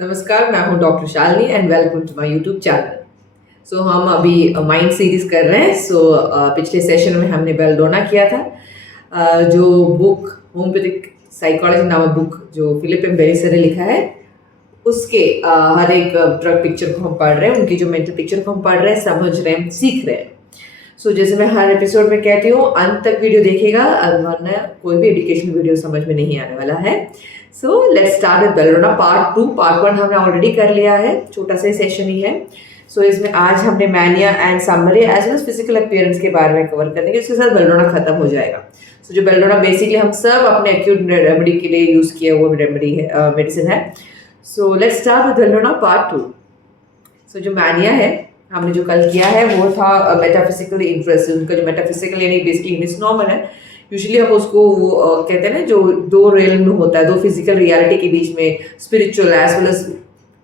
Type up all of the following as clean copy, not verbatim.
नमस्कार, मैं हूं doctor Shalini and welcome to my YouTube channel. हम अभी माइंड सीरीज कर रहे हैं। पिछले सेशन में हमने बेल्डोना किया था। जो बुक होम्योपैथिक साइकोलॉजी नामक बुक जो फिलिप एम्बेरिसर ने लिखा है, उसके हर एक ड्रग पिक्चर को हम पढ़ रहे हैं, उनकी जो मेंटल पिक्चर को हम पढ़ रहे हैं, समझ रहे हैं, सीख रहे हैं। जैसे मैं हर एपिसोड में कहती हूँ, अंत तक वीडियो देखिएगा, वरना कोई भी एजुकेशन वीडियो समझ में नहीं आने वाला है। Let's start with belladonna part 2। Part 1 हमने ऑलरेडी कर लिया है, छोटा सा सेशन ही है। इसमें आज हमने mania and summary as well as physical appearance के बारे में कवर करेंगे। उसके साथ बेल्डोना खत्म हो जाएगा। जो बेल्डोना बेसिकली हम सब अपने एक्यूट रेमेडी के लिए यूज किया वो रेमेडी है, मेडिसिन है। Let's start with belladonna part 2। जो मैनिया है, हमने जो कल किया है वो था मेटाफिजिकल इंटरेस्ट। उनका जो मेटाफिजिकल यानी बेसिकली मिसनॉमर है। यूजुअली हम उसको कहते हैं ना, जो दो रियल्म में होता है, दो फिजिकल रियलिटी के बीच में स्पिरिचुअल एज वेल एज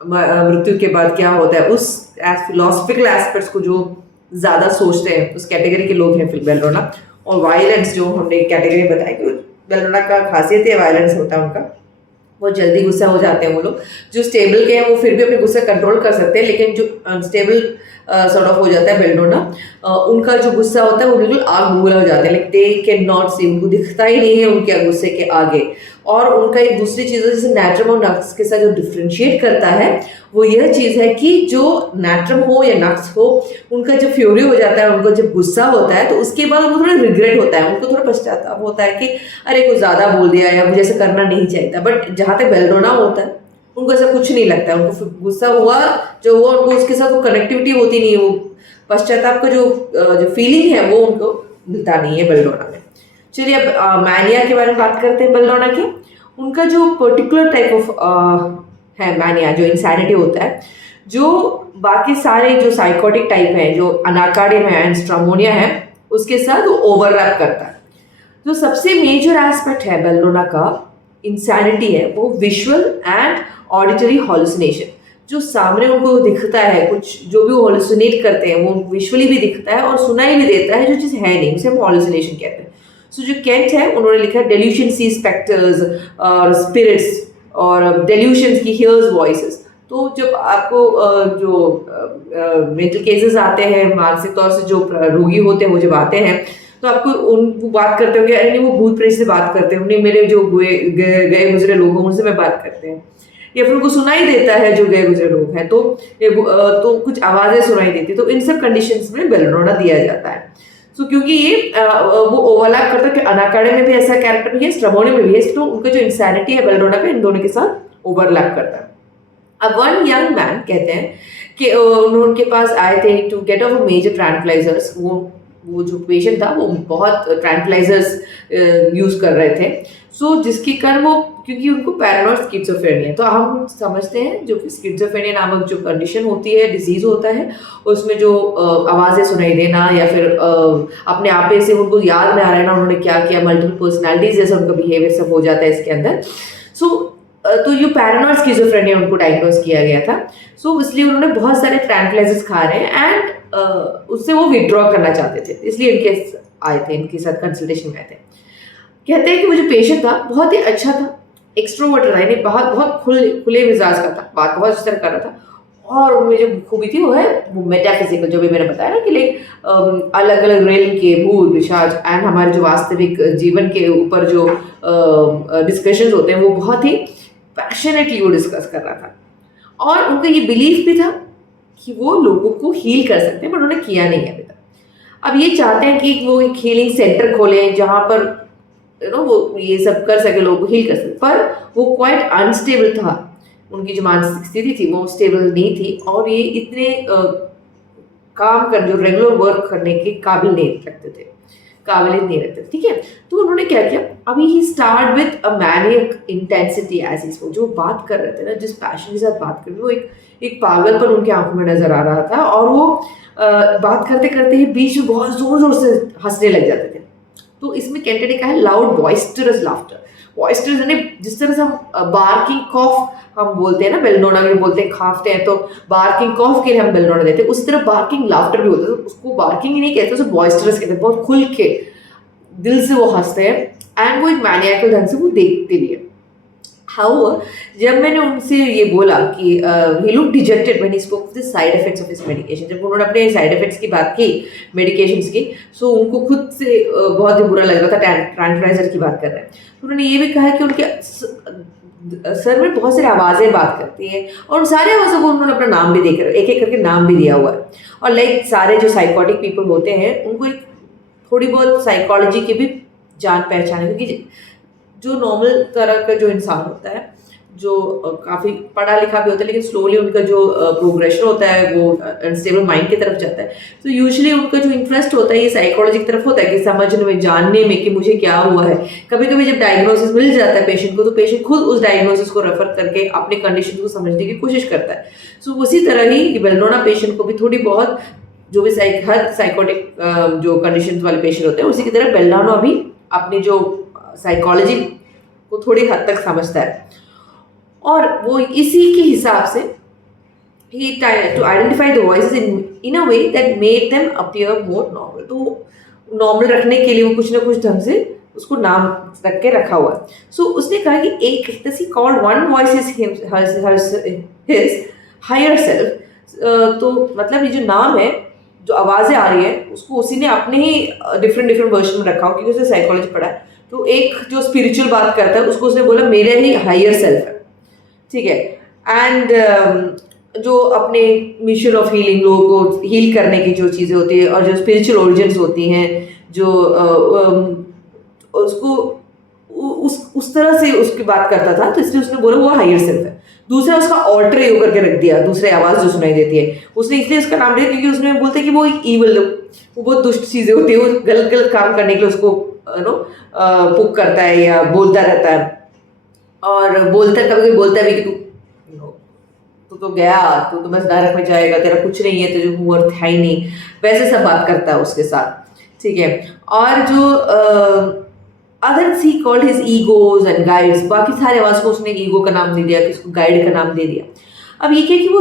मृत्यु के बाद क्या होता है, उस फिलोसफिकल एस्पेक्ट्स को जो ज़्यादा सोचते हैं, उस कैटेगरी के लोग हैं बेल्डोना। और वायलेंस जो हमने कैटेगरी में बताया कि बेल्डोना का खासियत है वायलेंस होता है उनका। वो जल्दी गुस्सा हो जाते हैं वो लोग। जो स्टेबल के हैं वो फिर भी अपने गुस्सा कंट्रोल कर सकते हैं, लेकिन जो अनस्टेबल सॉर्ट ऑफ हो जाता है बेल्डोना, उनका जो गुस्सा होता है वो बिल्कुल आग बबूला हो जाते हैं। लाइक दे कैन नॉट सी, उनको दिखता ही नहीं है उनके गुस्से के आगे। और उनका एक दूसरी चीज़ है, जैसे नैट्रम और नक्स के साथ जो डिफ्रेंशिएट करता है वो यह चीज़ है कि जो नैट्रम हो या नक्स हो, उनका जब फ्यूरी हो जाता है, उनको जब गुस्सा होता है, तो उसके बाद उनको थोड़ा रिग्रेट होता है, उनको थोड़ा पश्चाताप होता है कि अरे कुछ ज़्यादा बोल दिया या मुझे ऐसा करना नहीं चाहिए था। बट जहाँ तक बेल्डोना होता है, उनको ऐसा कुछ नहीं लगता है। उनको गुस्सा हुआ जो हुआ, उनको उसके साथ वो कनेक्टिविटी होती नहीं है, वो पश्चाताप का जो फीलिंग है वो उनको मिलता नहीं है बेल्डोना में। चलिए अब मैनिया के बारे में बात करते हैं। बेल्डोना के उनका जो पर्टिकुलर टाइप ऑफ है मैनिया, जो इंसैनिटी होता है, जो बाकी सारे जो साइकोटिक टाइप हैं, जो अनाकार्डियम है एंड स्ट्रामोनिया है, उसके साथ वो ओवरलैप करता है। जो सबसे मेजर एस्पेक्ट है बेल्डोना का इंसैनिटी है वो विजुअल एंड ऑडिटरी हॉलुसिनेशन। जो सामने उनको दिखता है, कुछ जो भी हॉलुसिनेट करते हैं वो विजुअली भी दिखता है और सुनाई भी देता है, जो चीज़ है नहीं, उसे हम हॉलुसिनेशन कहते हैं। जो केंट है, उन्होंने लिखा है डेल्यूशन सी स्पेक्टर्स और स्पिरिट्स और डेल्यूशंस की हियर्स वॉइसेस। तो जब आपको जो मेंटल केसेस आते हैं, मानसिक तौर से जो रोगी होते हैं, वो जब आते हैं तो आपको वो बात करते होंगे, अरे नहीं वो भूत प्रेत से बात करते हैं, नहीं मेरे जो गए गुजरे लोग हैं उनसे मैं बात करते हैं, या फिर उनको सुनाई देता है जो गए गुजरे लोग हैं, तो कुछ आवाज़ें सुनाई देती है। तो इन सब कंडीशंस में बेल्डोना दिया जाता है। क्योंकि ये वो ओवरलैप करता है कि अनाकार्डियम में भी ऐसा कैरेक्टर भी है, स्ट्रामोनियम में भी है, तो उनका जो इंसैनिटी है बेल्डोना पे इन दोनों के साथ ओवरलैप करता है। अब वन यंग मैन कहते हैं कि उनके पास आए थे to get off major tranquillisers. वो जो पेशेंट था वो बहुत ट्रैंक्विलाइजर्स यूज़ कर रहे थे। जिसके कारण वो, क्योंकि उनको पैरानॉइड स्किज़ोफ्रेनिया, तो हम समझते हैं जो कि स्किज़ोफ्रेनिया नामक जो कंडीशन होती है, डिजीज़ होता है, उसमें जो आवाज़ें सुनाई देना या फिर अपने आप से उनको याद में आ रहा है ना उन्होंने क्या किया, मल्टीपल पर्सनैलिटीज जैसा उनका बिहेवियर सब हो जाता है इसके अंदर। तो ये पैरानॉइड स्किज़ोफ्रेनिया उनको डायग्नोज किया गया था। इसलिए उन्होंने बहुत सारे ट्रैंक्विलाइजर्स खा रहे हैं एंड उससे वो विड्रॉ करना चाहते थे, इसलिए इनके आए थे, इनके साथ कंसल्टेशन में आए थे। कहते हैं कि वो जो पेशेंट था बहुत ही अच्छा था, एक्सट्रोवर्टेड था, यानी बहुत खुले मिजाज का था, बात बहुत अच्छी तरह कर रहा था। और उनमें जो खूबी थी वो है वो मेटाफिजिकल, जो भी मैंने बताया ना कि लाइक अलग अलग रेल के भूत पिशाच एंड हमारे जो वास्तविक जीवन के ऊपर जो डिस्कशंस होते हैं वो बहुत ही पैशनेटली वो डिस्कस कर रहा था। और उनका ये बिलीफ भी था कि वो लोगों को हील कर सकते हैं, पर उन्होंने किया नहीं है अभी तक। अब ये चाहते हैं कि वो एक हीलिंग सेंटर खोलें जहाँ पर वो ये सब कर सके, लोगों को हील कर सके, पर वो क्वाइट अनस्टेबल था। उनकी जो मानसिक स्थिति थी वो स्टेबल नहीं थी और ये इतने काम कर जो रेगुलर वर्क करने के काबिलियत नहीं रखते। ठीक है, तो उन्होंने क्या किया, अभी ही start with a maniac intensity as he spoke. जो बात कर रहे थे ना, जिस पैशन के साथ बात कर रहे थे, वो एक पागलपन उनकी आंखों में नजर आ रहा था। और वो बात करते करते ही बीच में बहुत जोर जोर से हंसने लग जाते थे। तो इसमें कैंटे ने कहा है लाउड बॉइस्टरस लाफ्टर। बॉइस्टरस यानी जिस तरह से हम बार्किंग कॉफ हम बोलते हैं ना, बेल्डोना के बोलते हैं, खांफते हैं, तो बार्किंग कॉफ के लिए हम बेल्डोना देते हैं, उसी तरह बार्किंग लाफ्टर भी होता है। तो उसको बार्किंग ही नहीं कहते, उसे बॉइस्टरस कहते हैं। बहुत खुल के दिल से वो हंसते हैं एंड वो एक मैनियाकल ढंग से वो देखते भी है। However, जब मैंने उनसे ये बोला कि he looked dejected when he spoke of the side effects of his medication, जब उन्होंने अपने साइड इफेक्ट्स की बात की मेडिकेशंस की, सो उनको खुद से बहुत ही बुरा लग रहा था। ट्रांक्विलाइजर की बात कर रहे हैं, तो उन्होंने ये भी कहा कि उनके सर में बहुत सारी आवाज़ें बात करती हैं, और उन सारे आवाज़ों को उन्होंने अपना नाम भी देकर एक एक करके नाम भी दिया हुआ है। और लाइक सारे जो साइकोटिक पीपल होते हैं उनको एक थोड़ी बहुत साइकोलॉजी की भी जान पहचान है, क्योंकि जो नॉर्मल तरह का जो इंसान होता है, जो काफ़ी पढ़ा लिखा भी होता है, लेकिन स्लोली उनका जो प्रोग्रेशन होता है वो अनस्टेबल माइंड की तरफ जाता है, तो यूजुअली उनका जो इंटरेस्ट होता है ये साइकोलॉजी की तरफ होता है, कि समझने में, जानने में कि मुझे क्या हुआ है। कभी कभी जब डायग्नोसिस मिल जाता है पेशेंट को, तो पेशेंट खुद उस डायग्नोसिस को रेफर करके अपने कंडीशन को समझने की कोशिश करता है। सो उसी तरह ही बेलडोना पेशेंट को भी थोड़ी बहुत, जो भी हर साइकोटिक जो कंडीशन वाले पेशेंट होते हैं, उसी की तरह बेलडोना भी अपनी जो साइकोलॉजी को थोड़ी हद तक समझता है, और वो इसी के हिसाब से he tried to identify the voices in a way that made them appear more normal। तो नॉर्मल रखने के लिए वो कुछ ना कुछ ढंग से उसको नाम रख के रखा हुआ है। सो उसने कहा कि एक this he called one voice is his higher self. तो मतलब ये जो नाम है, जो आवाज़ें आ रही है, उसको उसी ने अपने ही डिफरेंट वर्जन में रखा हो, क्योंकि उसने साइकोलॉजी पढ़ा है। तो एक जो स्पिरिचुअल बात करता है उसको उसने बोला मेरा ही हायर सेल्फ है, ठीक है। एंड जो अपने मिशन ऑफ हीलिंग, लोगों को हील करने की जो चीज़ें होती है, और जो स्पिरिचुअल ओरिजिन्स होती हैं, जो उसको उस तरह से उसकी बात करता था, तो इसलिए उसने बोला वो हायर सेल्फ है। दूसरा उसका ऑल्टर योग करके रख दिया, दूसरे आवाज़ जो सुनाई देती है उसने इसलिए उसका नाम दिया क्योंकि उसमें बोलते हैं कि वो ईवल, वो बहुत दुष्ट चीज़ें होती है, वो गलत गलत काम करने के लिए उसको पुक करता है या बोलता रहता है, और बोलता है, कभी कभी बोलता है भी कि तू तो गया, तू तो बस नरक में जाएगा, तेरा कुछ नहीं है, तुझे वर्थ है ही नहीं, वैसे सब बात करता है उसके साथ, ठीक है। और जो others he called his egos and guides, बाकी सारे आवाज़ को उसने ईगो का नाम दे दिया, किसको गाइड का नाम दे दिया। अब ये क्या कि वो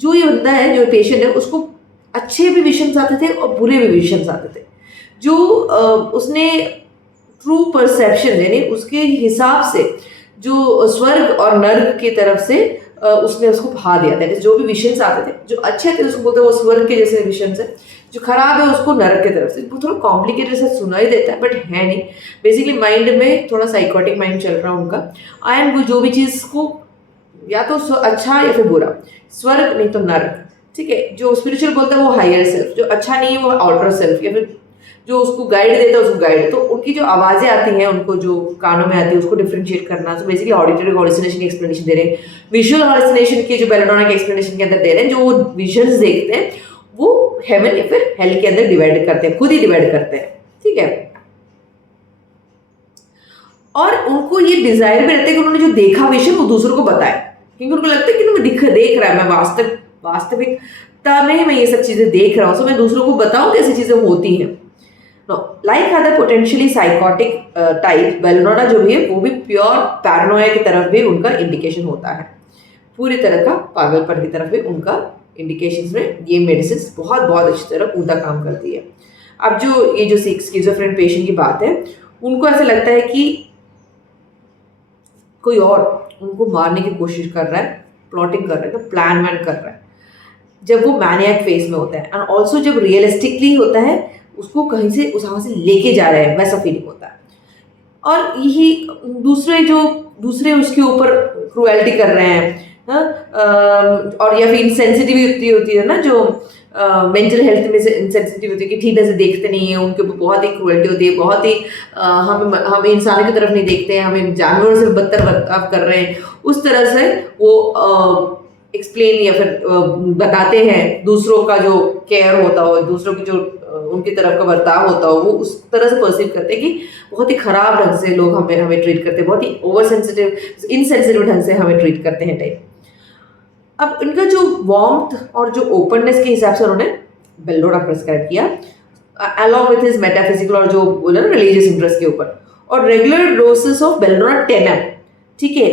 जो ये बंदा है, जो पेशेंट है, उसको अच्छे भी विजन्स आते थे और बुरे भी विजन्स आते थे। जो उसने ट्रू परसेप्शन, यानी उसके हिसाब से जो स्वर्ग और नर्क की तरफ से उसने उसको भा दिया था। जो भी विजन्स आते थे, जो अच्छे थे उसको बोलते हैं वो स्वर्ग के जैसे विजन्स है, जो खराब है उसको नरक की तरफ से। वो थोड़ा कॉम्प्लिकेटेड सा सुनाई देता है, बट है नहीं। बेसिकली माइंड में थोड़ा साइकोटिक माइंड चल रहा है उनका, एंड वो जो भी चीज़ को या तो अच्छा या फिर बुरा, स्वर्ग नहीं तो नरक, ठीक है। जो स्पिरिचुअल बोलता है वो हायर सेल्फ, जो अच्छा नहीं है वो आउटर सेल्फ, या फिर जो उसको गाइड देता है उसको गाइड। तो उनकी जो आवाज़ें आती हैं, उनको जो कानों में आती है उसको डिफ्रेंशिएट करना। तो बेसिकली ऑडिटरी हॉल्यूसिनेशन की एक्सप्लेनेशन दे रहे हैं, विजुअल हॉल्यूसिनेशन की जो बेलेडोना के एक्सप्लेनेशन के अंदर दे रहे हैं। जो वो विजन्स देखते हैं वो हेवन या फिर हेल के अंदर डिवाइड करते हैं, खुद ही डिवाइड करते हैं, ठीक है। और उनको ये डिजायर भी रहता है कि उन्होंने जो देखा विजन वो दूसरों को बताए, क्योंकि उनको लगता है कि मैं देख रहा है, मैं वास्तविकता में मैं ये सब चीजें देख रहा हूँ, तो मैं दूसरों को बताऊं कैसी चीजें होती हैं। Like other potentially psychotic type, belladonna जो भी है वो भी प्योर पैरानोया की तरफ भी उनका इंडिकेशन होता है, पूरी तरह का पागलपन की तरफ भी उनका इंडिकेशंस में ये मेडिसिन बहुत बहुत अच्छी तरह उनका काम करती है। अब जो ये जो स्किज़ोफ्रेनिक पेशेंट की बात है, उनको ऐसा लगता है कि कोई और उनको मारने की कोशिश कर रहा है, प्लॉटिंग कर रहा है, तो प्लान वैन कर रहा है, जब वो मैनियक फेज में होता है। एंड ऑल्सो जब रियलिस्टिकली होता है, उसको कहीं से वहाँ से लेके जा रहे हैं, वैसा फीलिंग होता है। और यही दूसरे उसके ऊपर क्रूएल्टी कर रहे हैं, और या फिर इंसेंसिटिविटी होती है ना, जो मेंटल हेल्थ में से इंसेंसिटिव होती है कि ठीक से देखते नहीं है, उनके ऊपर बहुत ही क्रूएल्टी होती है, बहुत ही हमें इंसान की तरफ नहीं देखते हैं, हमें जानवरों से बदतर बर्ताव कर रहे हैं, उस तरह से वो एक्सप्लेन या फिर बताते हैं। दूसरों का जो केयर होता हो, दूसरों की जो उनकी तरफ का बर्ताव होता हो, वो उस तरह से परसीव करते हैं कि बहुत ही खराब ढंग से लोग हमें ट्रीट करते हैं, बहुत ही ओवर सेंसिटिव, इनसेंसिटिव ढंग से हमें ट्रीट करते हैं टाइप। अब इनका जो वार्मथ और जो ओपननेस के हिसाब से उन्होंने बेलेडोना प्रिस्क्राइब किया, अलॉन्ग विथ हिज मेटाफिजिकल और जो बोला ना रिलीजियस इंटरेस्ट के ऊपर, और regular doses of belladonna 10 ml, ठीक है।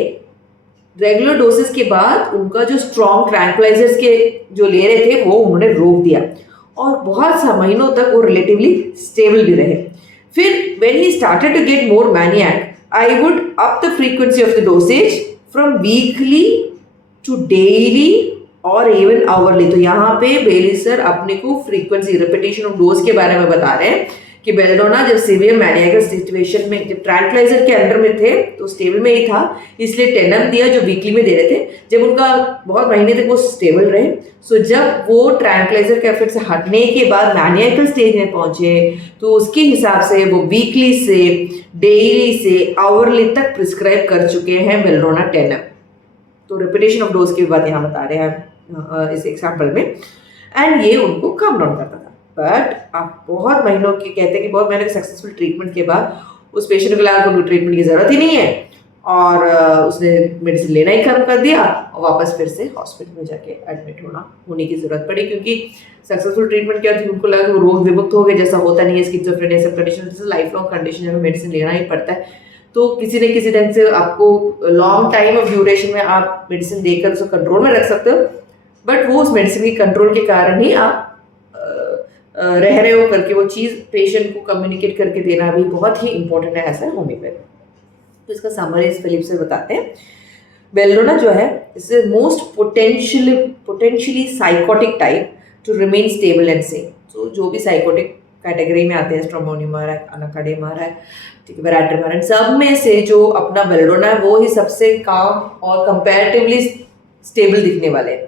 रेगुलर डोसेस के बाद उनका जो स्ट्रॉन्ग ट्रैंक्विलाइजर्स के जो ले रहे थे वो उन्होंने रोक दिया, और बहुत सा महीनों तक वो रिलेटिवली स्टेबल भी रहे। फिर when he started to get more maniac, I would up the frequency of the dosage from weekly to daily और इवन आवरली। तो यहाँ पे बेली सर अपने को फ्रीक्वेंसी रिपीटेशन ऑफ डोज के बारे में बता रहे हैं कि बेल्डोना जब सीवियर मैनियाकल सिचुएशन में, जब ट्रैंक्विलाइजर के अंडर में थे तो स्टेबल में ही था, इसलिए टेनम दिया जो वीकली में दे रहे थे। जब उनका बहुत महीने तक वो स्टेबल रहे, सो जब वो ट्रैंक्विलाइजर के इफेक्ट से हटने के बाद मैनियाकल स्टेज में पहुंचे तो उसके हिसाब से वो वीकली से डेली से आवरली तक प्रिस्क्राइब कर चुके हैं बेल्डोना टेनम। तो रिपीटेशन ऑफ डोज की बात यहाँ बता रहे हैं इस एग्जाम्पल में, एंड ये उनको कम डाउन करता था। बट आप बहुत महीनों के कहते हैं कि बहुत महीनों के सक्सेसफुल ट्रीटमेंट के बाद उस पेशेंट को लगा कोई ट्रीटमेंट की ज़रूरत ही नहीं है और उसने मेडिसिन लेना ही खत्म कर दिया और वापस फिर से हॉस्पिटल में जाके एडमिट होने की ज़रूरत पड़ी, क्योंकि सक्सेसफुल ट्रीटमेंट क्या थी, उनको लगा कि वो रोग विमुक्त हो गए, जैसा होता नहीं है स्किज़ोफ्रेनिया सब कंडीशन, लाइफ लॉन्ग कंडीशन है, मेडिसिन लेना ही पड़ता है। तो किसी न किसी ढंग से आपको लॉन्ग टाइम ऑफ ड्यूरेशन में आप मेडिसिन देकर उसको कंट्रोल में रख सकते हो, बट वो उस मेडिसिन के कंट्रोल के कारण ही आप रह रहे हो करके वो चीज़ पेशेंट को कम्युनिकेट करके देना भी बहुत ही इंपॉर्टेंट है ऐसा होम्योपैथी। तो इसका समरी इस फिलिप से बताते हैं। बेल्डोना जो है इस most potentially psychotic type two remain stable and same. तो जो भी साइकोटिक कैटेगरी में आते हैं, स्ट्रोमोनिमा है, अनाकाडेमा है, ठीक है, वेराट्रिमा है, सब में से जो अपना बेल्डोना है वो ही सबसे काम और कंपैरेटिवली स्टेबल दिखने वाले हैं।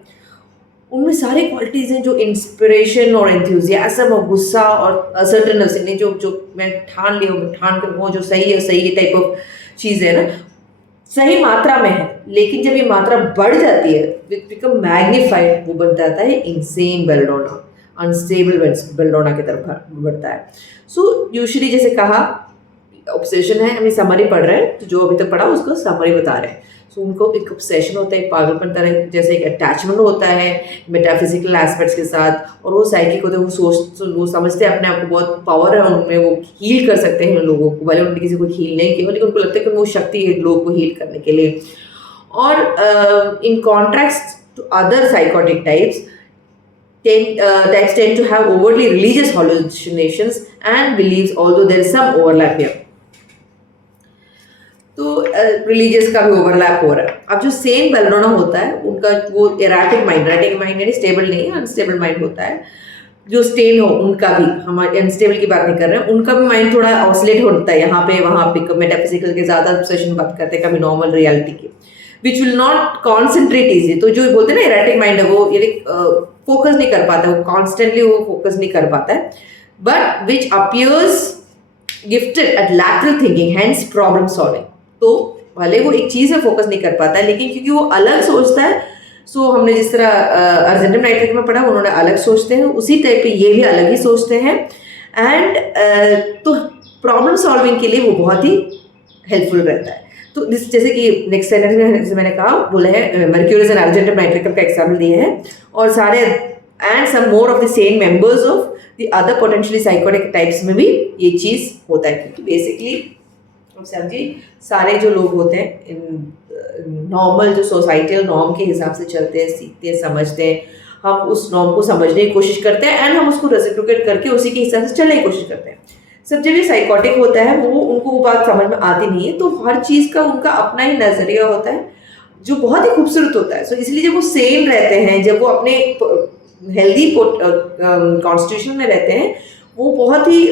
उनमें सारी क्वालिटीज़ हैं जो इंस्पिरेशन और एंथुजियाज्म और गुस्सा और असर्टनेस, नहीं जो मैं ठान लिया हूँ, ठान कर वो जो सही है सही टाइप ऑफ चीज़ है ना, सही मात्रा में है, लेकिन जब ये मात्रा बढ़ जाती है विच बिकम मैग्नीफाइड, वो बन जाता है इनसेन बेल्डोना, अनस्टेबल बेल्डोना की तरफ बढ़ता है। सो यूजुअली जैसे कहा ऑब्सेशन है, हमें समरी पढ़ रहे हैं तो जो अभी तक पढ़ा उसको समरी बता रहे हैं। सो उनको एक ऑब्सेशन होता है, एक पागलपन तरह जैसे एक अटैचमेंट होता है मेटाफिजिकल एस्पेक्ट्स के साथ, और वो साइकिक होते हैं, वो समझते हैं अपने आप को बहुत पावर है उनमें, वो हील कर सकते हैं उन लोगों को, भले उन्होंने किसी को हील नहीं किया, लेकिन उनको लगता है कि वो शक्ति है लोगों को हील करने के लिए। और in contrast to other psychotic types tend to have overtly religious hallucinations and beliefs, although there is some overlap here. तो रिलीजियस का भी ओवरलैप हो रहा है। अब जो सेम बेल्डोना होता है उनका वो एराटिक माइंड यानी स्टेबल नहीं है, अनस्टेबल माइंड होता है। जो स्टेन हो उनका भी, हमारे अनस्टेबल की बात नहीं कर रहे हैं, उनका भी माइंड थोड़ा ऑसिलेट होता है, यहाँ पे वहाँ पे मेटाफिजिकल के ज़्यादा ऑब्सेशन बात करते हैं, कभी नॉर्मल रियलिटी की, which will not concentrate easy. तो जो बोलते हैं ना एराटिक माइंड है, वो ये फोकस नहीं कर पाता, वो कॉन्स्टेंटली वो फोकस नहीं कर पाता है, but which appears gifted at lateral thinking, hence problem solving. तो भले वो एक चीज़ में फोकस नहीं कर पाता है, लेकिन क्योंकि वो अलग सोचता है, सो हमने जिस तरह अर्जेंटम नाइट्रिक में पढ़ा, उन्होंने अलग सोचते हैं, उसी टाइप पे ये भी अलग ही सोचते हैं, एंड तो प्रॉब्लम सॉल्विंग के लिए वो बहुत ही हेल्पफुल रहता है। तो जैसे कि नेक्स्ट सेंटेंस में जैसे मैंने कहा बोला है मर्क्यूरियस एंड अर्जेंटम नाइट्रिकम का एग्जाम्पल दिए हैं, और सारे and some more of the same members of the other potentially psychotic types में भी ये चीज़ होता है, क्योंकि बेसिकली समझिए सारे जो लोग होते हैं नॉर्मल जो सोसाइटल नॉर्म के हिसाब से चलते हैं, सीखते हैं, समझते हैं, हम उस नॉर्म को समझने की कोशिश करते हैं एंड हम उसको रेसिप्रोकेट करके उसी के हिसाब से चलने की कोशिश करते हैं। सब जब ये साइकोटिक होता है वो उनको वो बात समझ में आती नहीं है, तो हर चीज़ का उनका अपना ही नज़रिया होता है जो बहुत ही खूबसूरत होता है। सो इसलिए जब वो सेम रहते हैं, जब वो अपने हेल्दी कॉन्स्टिट्यूशन में रहते हैं, वो बहुत ही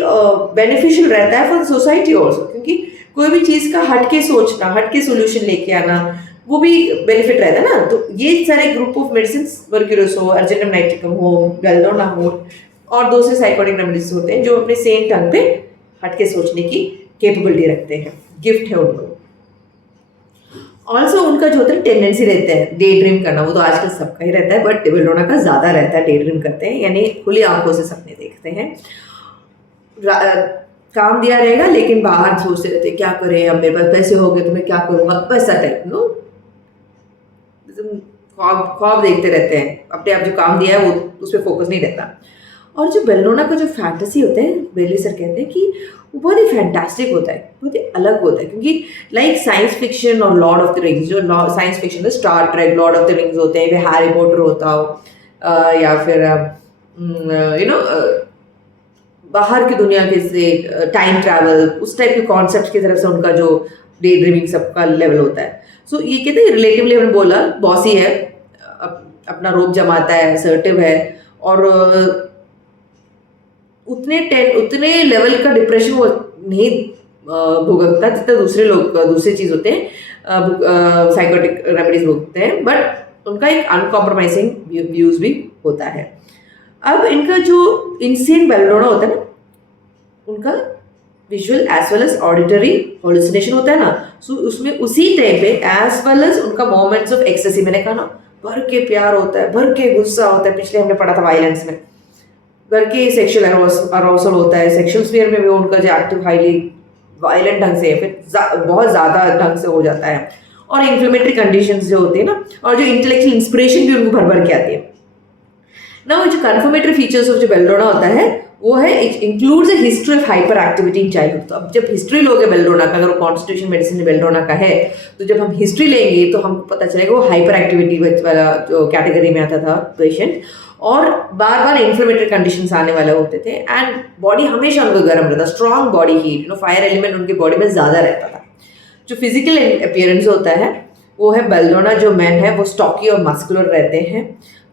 बेनिफिशियल रहता है फॉर सोसाइटी ऑल्सो, क्योंकि कोई भी चीज़ का हट के सोचना, हट के सोल्यूशन लेके आना, वो भी बेनिफिट रहता है ना। तो ये सारे ग्रुप ऑफ मेडिसिन मर्क्यूरियस हो, अर्जेंटम नाइट्रिकम हो, बेल्डोना हो, और दूसरे साइकोटिक रेमेडीज होते हैं जो अपने सेम टंग पे हट के सोचने की कैपेबिलिटी रखते हैं, गिफ्ट है उनको। ऑल्सो उनका जो होता है टेंडेंसी रहता है डे ड्रीम करना, वो तो आजकल सबका ही रहता है, बट बेल्डोना का ज़्यादा रहता है, डे ड्रीम करते हैं, यानी खुली आंखों से सपने देखते हैं। काम दिया रहेगा लेकिन बाहर सोचते रहते क्या करें, अब मेरे पास पैसे हो गए तो मैं क्या करूँगा, वैसा टाइप नो ख्वाब देखते रहते हैं, अपने आप जो काम दिया है वो उस पर फोकस नहीं रहता। और जो बेल्डोना का जो फैंटेसी होता है, बेली सर कहते हैं कि वो बहुत ही फैंटास्टिक होता है, बहुत ही अलग होता है, क्योंकि लाइक साइंस फिक्शन और लॉर्ड ऑफ द रिंग्स, जो साइंस फिक्शन है Star Trek, Lord of the rings होते हैं, फिर हैरी पॉटर होता हो या फिर बाहर की दुनिया के से टाइम ट्रैवल, उस टाइप के कॉन्सेप्ट की तरफ से उनका जो डे ड्रीमिंग सबका लेवल होता है। सो ये कहते हैं रिलेटिवली, हमने बोला बॉसी है, अपना रोब जमाता है, असर्टिव है, और उतने लेवल का डिप्रेशन वो नहीं भुगतता जितना दूसरे लोग दूसरी चीज़ होते हैं, साइकोटिक रेमेडीज भुगतते हैं, बट उनका एक अनकॉम्प्रोमाइजिंग व्यूज भी होता है। अब इनका जो इंसेन बेलोडोना होता है ना, उनका visual as well as auditory hallucination होता है ना, सो उसमें उसी टाइम पे एज वेल एज उनका मोमेंट्स ऑफ एक्सेसिव, मैंने कहा ना, भर के प्यार होता है, भर के गुस्सा होता है, पिछले हमने पढ़ा था वायलेंस में, भर के सेक्शुअल अराउसल होता है, सेक्शुअल स्फीयर में भी उनका जो एक्टिव हाईली वायलेंट ढंग से, फिर बहुत ज़्यादा ढंग से हो जाता है, और इन्फ्लेमेटरी कंडीशंस जो होती है ना, और जो इंटेलेक्चुअल इंस्पिरेशन भी उनको भर भर के आती है ना। जो कन्फर्मेटरी फीचर्स ऑफ जो बेलोडोना होता है वो है, it includes a history of hyper activity in childhood. तो अब जब हिस्ट्री लोगे बेलोडोना का, अगर कॉन्स्टिट्यूशन मेडिसिन बेलोडोना का है, तो जब हम हिस्ट्री लेंगे तो हमको पता चलेगा वो हाइपर एक्टिविटी वाला जो कैटेगरी में आता था पेशेंट, और बार बार इन्फ्लेमेटरी कंडीशंस आने वाले होते थे, एंड बॉडी हमेशा उनका गर्म रहता, strong body heat, fire element उनकी बॉडी में ज़्यादा रहता था। जो फिजिकल अपीयरेंस होता है वो है, बेलोडोना जो मैन है वो स्टॉकी और मस्कुलर रहते हैं।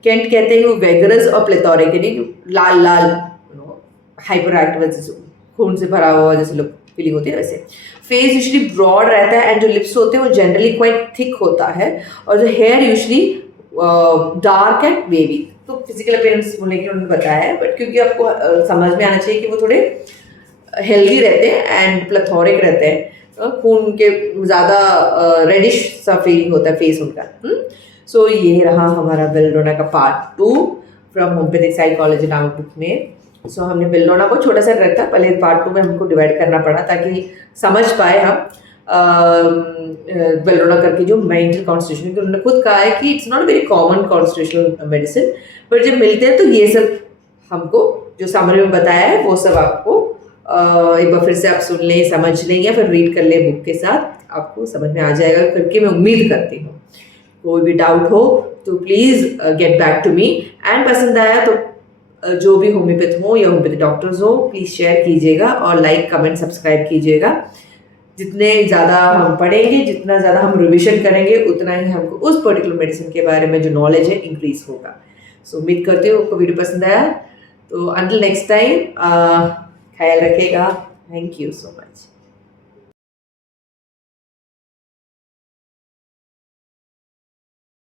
केंट कहते हैं वो वेगरस और प्लेथोरिक, यानी लाल लाल हाइपर एक्टिव, खून से भरा हुआ जैसे लोग फीलिंग होती है वैसे। फेस यूजुअली ब्रॉड रहता है, एंड जो लिप्स होते हैं वो जनरली क्वाइट थिक होता है, और जो hair usually dark and wavy. तो फिजिकल अपीयरेंस बोलने के उन्होंने बताया है, बट क्योंकि आपको समझ में आना चाहिए कि वो थोड़े हेल्दी रहते हैं एंड प्लेथोरिक रहते हैं, खून के ज़्यादा रेडिश सा फीलिंग होता है फेस उनका। सो ये रहा हमारा बेलोडोना का पार्ट 2 फ्रॉम होम्योपैथिक साइकोलॉजी नामक बुक में। सो हमने बेलोडोना को छोटा सा रखा, पहले पार्ट 2 में हमको डिवाइड करना पड़ा ताकि समझ पाए हम बेलोडोना करके जो मेंटल कॉन्स्टिट्यूशन, क्योंकि उन्होंने खुद कहा है कि it's not very common constitutional medicine, but जब मिलते हैं तो ये सब हमको जो समरी में बताया है वो सब आपको एक बार फिर से आप सुन लें, समझ लें, या फिर रीड कर लें बुक के साथ, आपको समझ में आ जाएगा करके मैं उम्मीद करती हूँ। कोई भी डाउट हो तो please get back to me, and पसंद आया तो जो भी होम्योपैथ हो या होम्योपैथ डॉक्टर्स हो प्लीज़ शेयर कीजिएगा, और लाइक कमेंट सब्सक्राइब कीजिएगा। जितने ज़्यादा हम पढ़ेंगे, जितना ज़्यादा हम रिविजन करेंगे, उतना ही हमको उस पर्टिकुलर मेडिसिन के बारे में जो नॉलेज है इंक्रीज होगा। सो उम्मीद करती हूँ आपको वीडियो पसंद आया, तो अंटिल नेक्स्ट टाइम ख्याल रखिएगा। Thank you so much.